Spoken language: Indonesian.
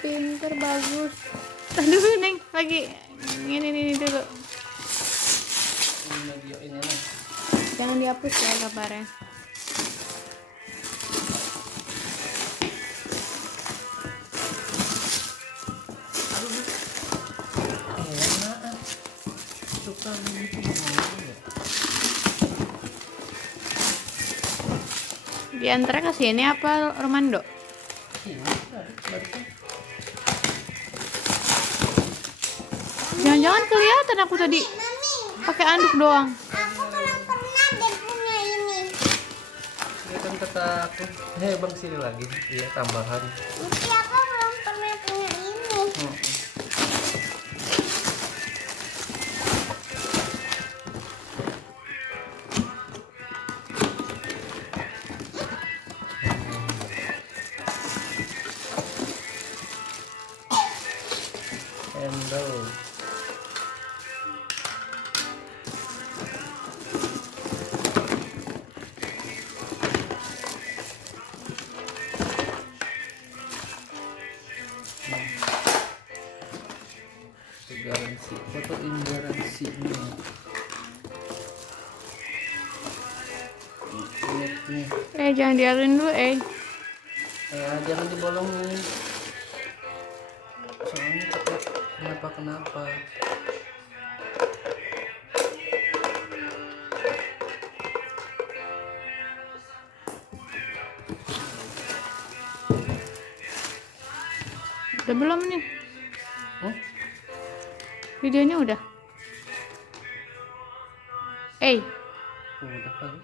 pinter, bagus. Aduh, Neng, lagi ini dulu. Ini nih. Jangan dihapus ya gambarnya. Enak. Suka begitu gimana ya? Diantar ke sini apa Romando? Ini baru. Jangan-jangan kelihatan aku tadi pakai anduk doang. Aku belum pernah deh punya ini. Ya kan kata aku, bang sini lagi. Iya tambahan. Tapi aku belum pernah punya ini. Handle. Garansi, fotoin garansinya. Nih. Jangan diarin dulu, Jangan dibolongin. Soalnya takut kenapa. Udah belum nih? Hah? Videonya udah? Udah kali.